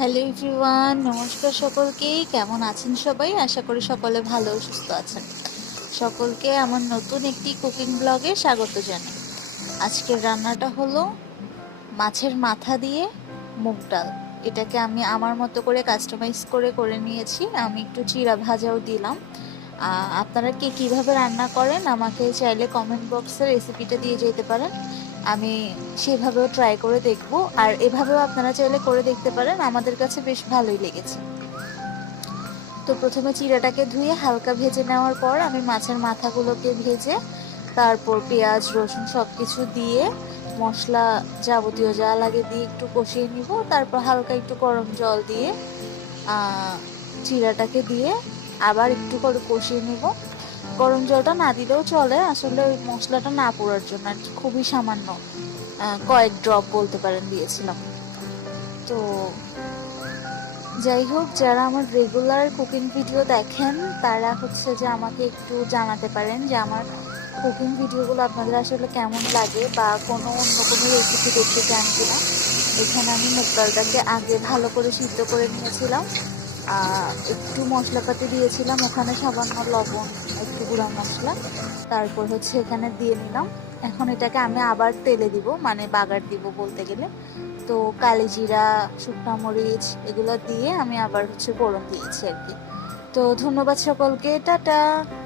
Hello everyone, নমস্কার সকলকে। কেমন আছেন সবাই? আশা করি সকলে ভালো ও সুস্থ আছেন। সকলকে আমার নতুন একটি কুকিং ব্লগে স্বাগত জানাই। আজকের রান্নাটা হলো মাছের মাথা দিয়ে মুগ ডাল। এটাকে আমি আমার মতো করে কাস্টমাইজ করে নিয়েছি। আমি একটু চিড়া ভাজাও দিলাম। আপনারা কে কীভাবে রান্না করেন আমাকে চাইলে কমেন্ট বক্সে রেসিপিটা দিয়ে যেতে পারেন। আমি সেভাবেও ট্রাই করে দেখব, আর এভাবেও আপনারা চাইলে করে দেখতে পারেন। আমাদের কাছে বেশ ভালোই লেগেছে। তো প্রথমে চিড়াটাকে ধুয়ে হালকা ভেজে নেওয়ার পর আমি মাছের মাথাগুলোকে ভেজে তারপর পেঁয়াজ রসুন সব কিছু দিয়ে মশলা যাবতীয় যা লাগে দিয়ে একটু কষিয়ে নিব। তারপর হালকা একটু গরম জল দিয়ে চিড়াটাকে দিয়ে আবার একটু করে কষিয়ে নিব। গরম জলটা না দিলেও চলে, আসলে ওই মশলাটা না পোড়ার জন্য আর কি, খুবই সামান্য কয়েক ড্রপ বলতে পারেন দিয়েছিলাম। তো যাই হোক, যারা আমার রেগুলার কুকিং ভিডিও দেখেন তারা হচ্ছে যে আমাকে একটু জানাতে পারেন যে আমার কুকিং ভিডিওগুলো আপনাদের আসলে কেমন লাগে, বা কোনো অন্য কোনো রেসিপি দেখতে চান কিনা। এখানে আমি মুগ ডালটাকে আগে ভালো করে সিদ্ধ করে নিয়েছিলাম, একটু মশলাপাতি দিয়েছিলাম, ওখানে সামান্য লবণ, একটু গুঁড়া মশলা, তারপর হচ্ছে এখানে দিয়ে নিলাম। এখন এটাকে আমি আবার তেলে দিব, মানে বাগার দিব বলতে গেলে। তো কালিজিরা, শুকনো মরিচ এগুলো দিয়ে আমি আবার হচ্ছে ফোড়ন দিয়েছি আর কি। তো ধন্যবাদ সকলকে, টাটা।